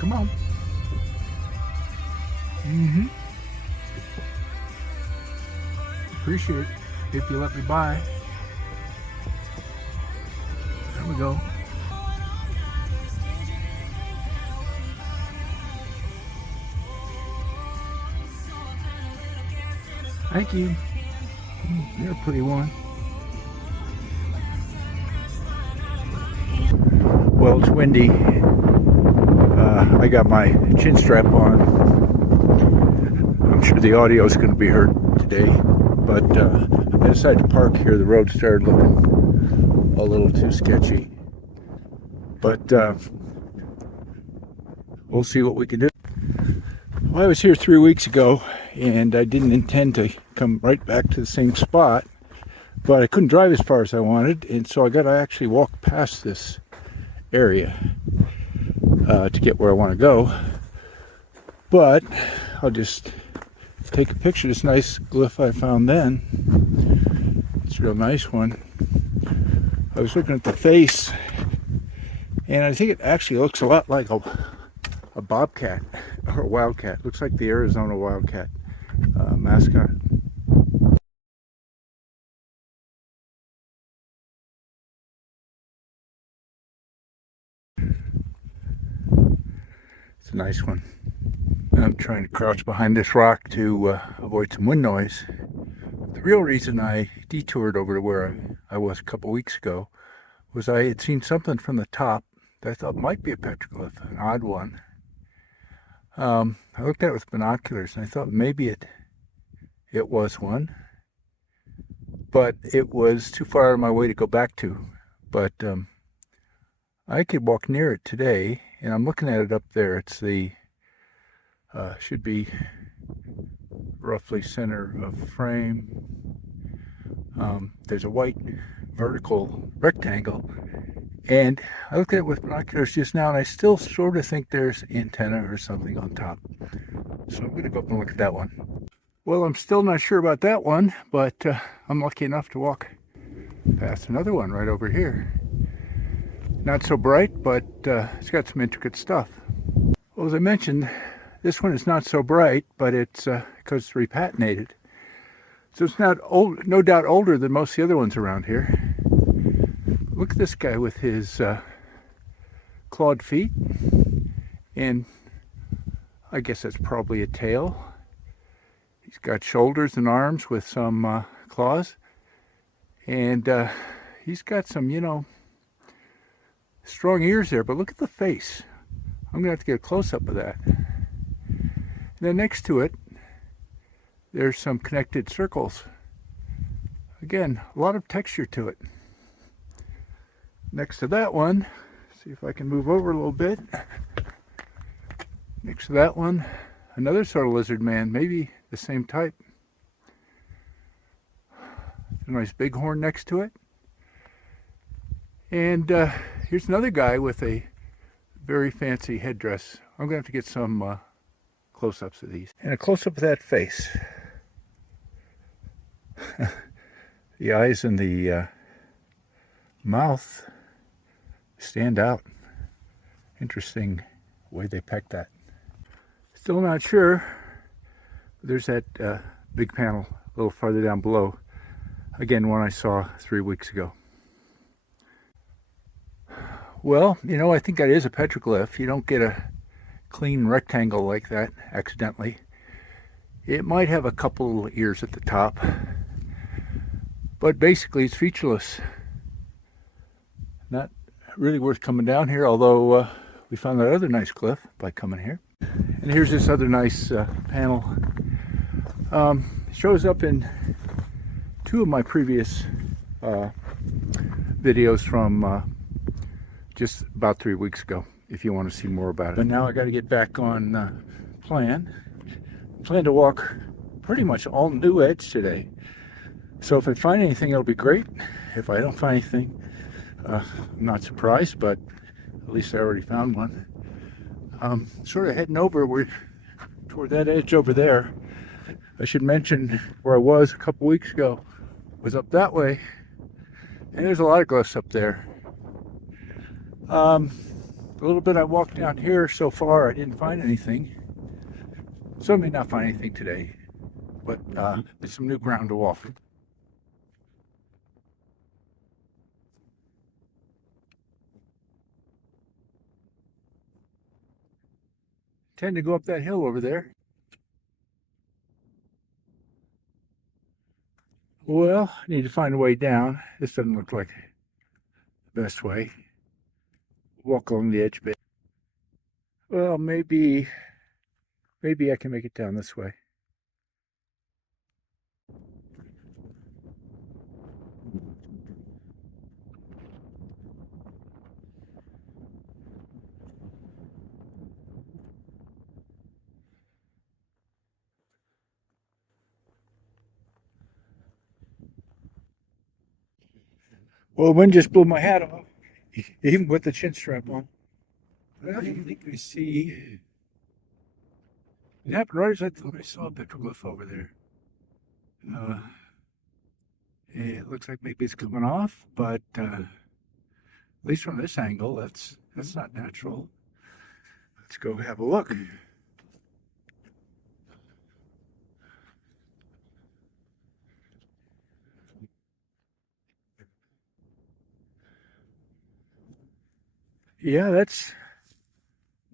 Come on. Appreciate it if you let me by. There we go. Thank you. You're a pretty one. Well, it's windy. I got my chin strap on. I'm sure the audio is going to be heard today, but I decided to park here. The road started looking a little too sketchy, but we'll see what we can do. Well, I was here 3 weeks ago, and I didn't intend to come right back to the same spot, but I couldn't drive as far as I wanted, and so I got to actually walk past this area to get where I want to go. But I'll just take a picture of this nice glyph I found then. It's a real nice one. I was looking at the face, and I think it actually looks a lot like a bobcat or a wildcat. Looks like the Arizona wildcat mascot. It's a nice one. I'm trying to crouch behind this rock to avoid some wind noise. The real reason I detoured over to where I was a couple weeks ago was I had seen something from the top that I thought might be a petroglyph, an odd one. I looked at it with binoculars and I thought maybe it was one, but it was too far out of my way to go back to. But I could walk near it today, and I'm looking at it up there. It's the should be roughly center of frame. There's a white vertical rectangle, and I looked at it with binoculars just now, and I still sort of think there's antenna or something on top. So I'm going to go up and look at that one. Well, I'm still not sure about that one, but I'm lucky enough to walk past another one right over here. Not so bright, but it's got some intricate stuff. Well, as I mentioned, this one is not so bright, but it's because it's repatinated. So it's not old, no doubt older than most of the other ones around here. Look at this guy with his clawed feet, and I guess that's probably a tail. He's got shoulders and arms with some claws, and he's got some, strong ears there, but look at the face. I'm gonna have to get a close-up of that. And then next to it, there's some connected circles. Again, a lot of texture to it. Next to that one, see if I can move over a little bit. Next to that one, another sort of lizard man, maybe the same type. A nice bighorn next to it. And here's another guy with a very fancy headdress. I'm going to have to get some close-ups of these. And a close-up of that face. The eyes and the mouth stand out. Interesting way they peck that. Still not sure. There's that big panel a little farther down below. Again, one I saw 3 weeks ago. Well, I think that is a petroglyph. You don't get a clean rectangle like that accidentally. It might have a couple ears at the top, but basically it's featureless. Not really worth coming down here, although we found that other nice glyph by coming here. And here's this other nice panel. It shows up in 2 of my previous videos from just about 3 weeks ago, if you want to see more about it. But now I got to get back on plan to walk pretty much all new edge today. So if I find anything, it'll be great. If I don't find anything, I'm not surprised, but at least I already found one. Sort of heading over toward that edge over there. I should mention where I was a couple weeks ago was up that way, and there's a lot of glyphs up there. The little bit I walked down here so far, I didn't find anything. So I may not find anything today, but it's some new ground to walk. Tend to go up that hill over there. Well, I need to find a way down. This doesn't look like the best way. Walk along the edge a bit. Well, maybe I can make it down this way. Well, the wind just blew my hat off, even with the chin strap on. Well, I think I see. It happened right as I thought I saw a petroglyph over there. It looks like maybe it's coming off, but at least from this angle, that's not natural. Let's go have a look. Yeah, that's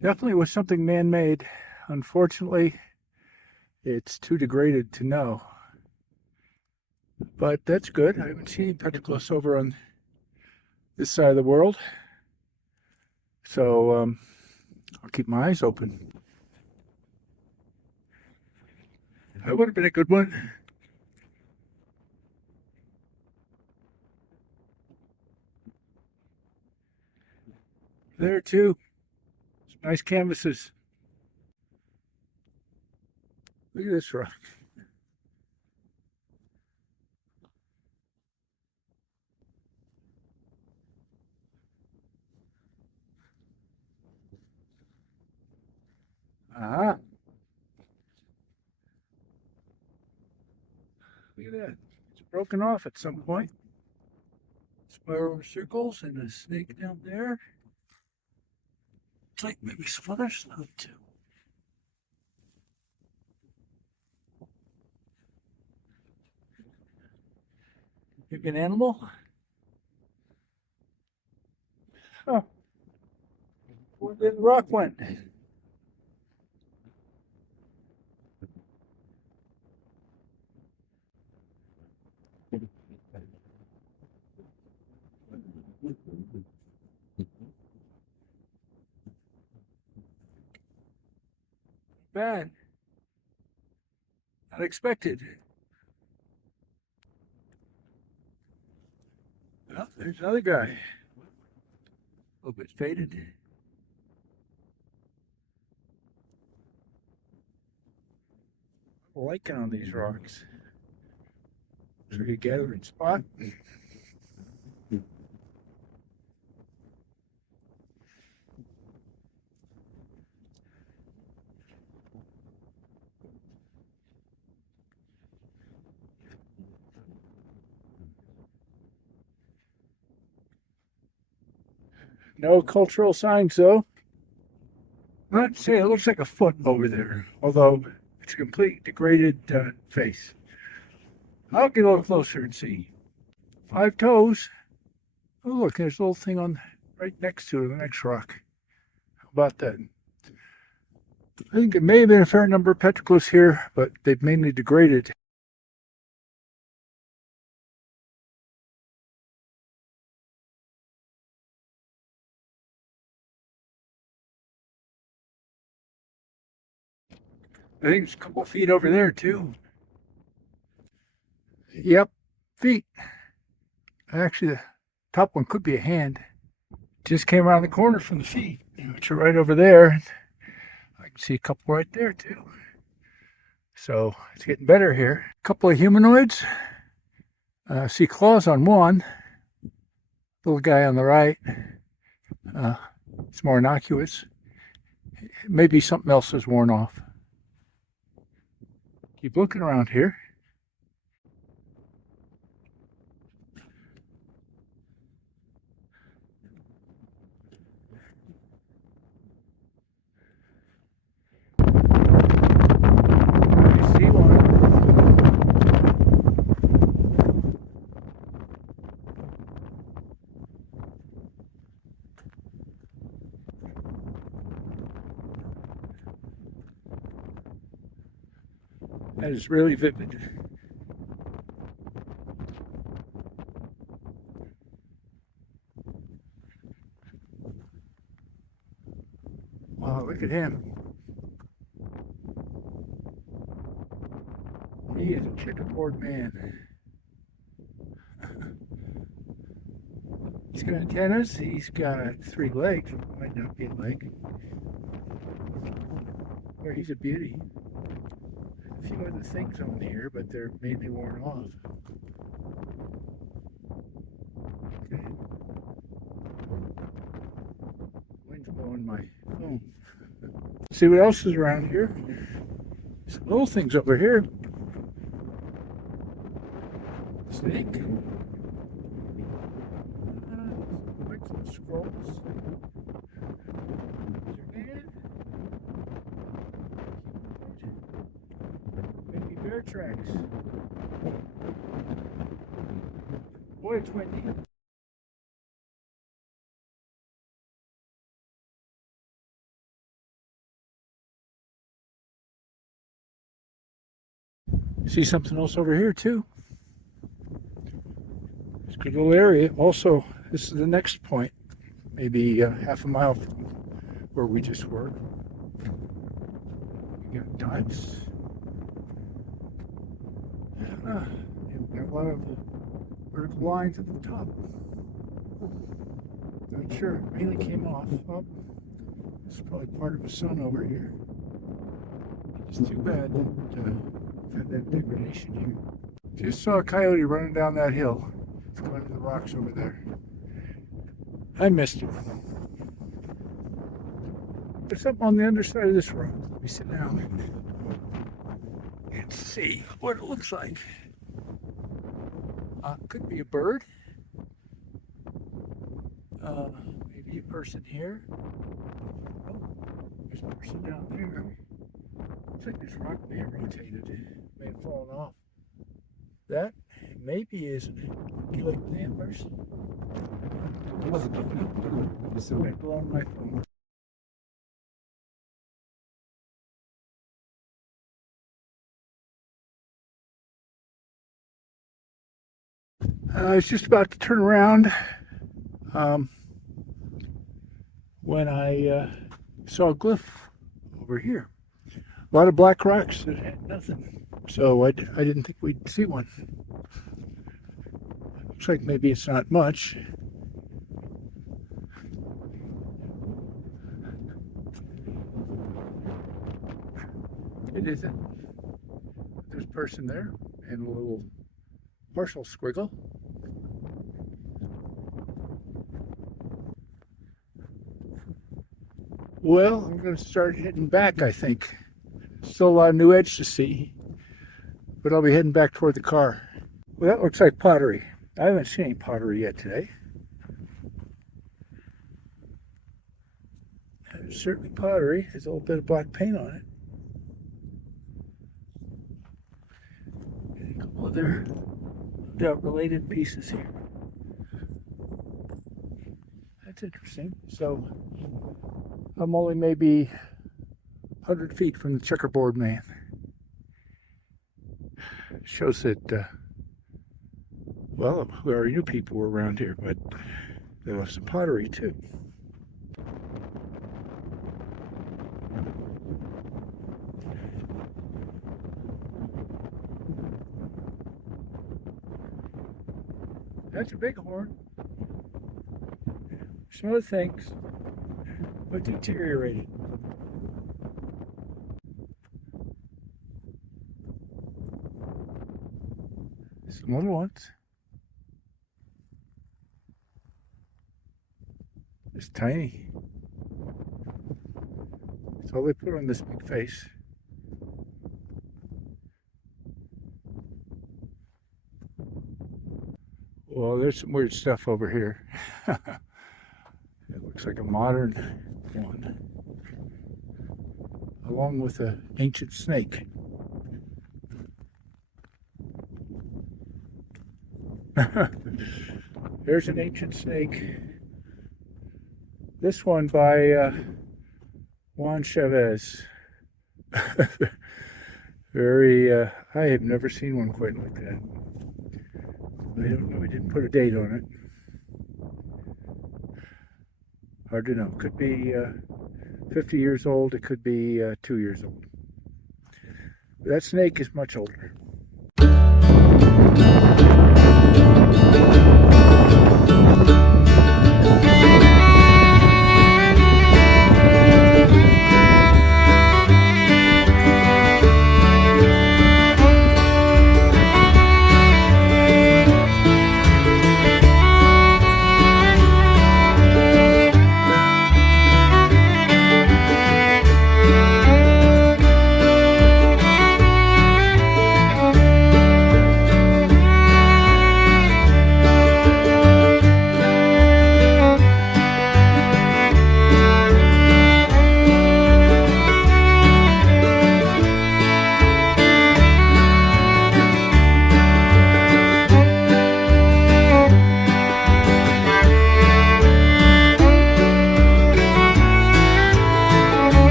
definitely was something man-made. Unfortunately, it's too degraded to know. But that's good. I haven't seen petroglyphs over on this side of the world. So I'll keep my eyes open. That would have been a good one. There too. Some nice canvases. Look at this rock. Ah. Look at that. It's broken off at some point. Spiral circles and a snake down there. Looks like maybe some other stuff too. Maybe an animal? Oh. Where did the rock went? Bad. Unexpected. Well, there's another guy. A little bit faded. Liking on these rocks. It's a good gathering spot. No cultural signs though. I'd say it looks like a foot over there, although it's a complete degraded face. I'll get a little closer and see. 5 toes. Oh, look, there's a little thing on right next to the next rock. How about that? I think it may have been a fair number of petroglyphs here, but they've mainly degraded. I think there's a couple of feet over there too. Yep, feet. Actually, the top one could be a hand. Just came around the corner from the feet, which are right over there. I can see a couple right there too. So it's getting better here. A couple of humanoids. See claws on one. Little guy on the right. It's more innocuous. Maybe something else is worn off. Keep looking around here. That is really vivid. Wow, look at him. He is a checkerboard man. He's got antennas, he's got 3 legs, might not be a leg. Or he's a beauty. A few other things on here, but they're mainly worn off. Okay. Wind's blowing my phone. See what else is around here? Some little things over here. Snake. Quite some scrolls. Maybe bear tracks. Boy, it's windy. See something else over here too. It's a good little area. Also, this is the next point, maybe half a mile from where we just were. We got dots. We've got a lot of vertical lines at the top. Not sure. It mainly came off. Oh, this is probably part of a sun over here. It's too bad that we've had that degradation here. Just saw a coyote running down that hill. It's going to the rocks over there. I missed him. There's something on the underside of this rock. Let me sit down and see what it looks like. Could be a bird. Maybe a person here. Oh, there's a person down there. Looks like this rock may have rotated. May have fallen off. That maybe is like antlers. It's the wind blowing my phone. I was just about to turn around when I saw a glyph over here. A lot of black rocks that had nothing. So I didn't think we'd see one. Looks like maybe it's not much. It isn't. There's a person there and a little partial squiggle. Well, I'm going to start heading back, I think. Still a lot of new edge to see, but I'll be heading back toward the car. Well, that looks like pottery. I haven't seen any pottery yet today. There's certainly pottery. There's a little bit of black paint on it. And a couple other related pieces here. That's interesting. So I'm only maybe 100 feet from the checkerboard man. Shows that, well, we already knew people were around here, but there was some pottery too. That's a bighorn. Some other things, but deteriorated. Some little ones. It's tiny. That's all they put on this big face. Well, there's some weird stuff over here. It looks like a modern one, along with an ancient snake. There's an ancient snake. This one by Juan Chavez. Very, I have never seen one quite like that. I don't know, we didn't put a date on it. Hard to know. Could be 50 years old, it could be 2 years old. That snake is much older.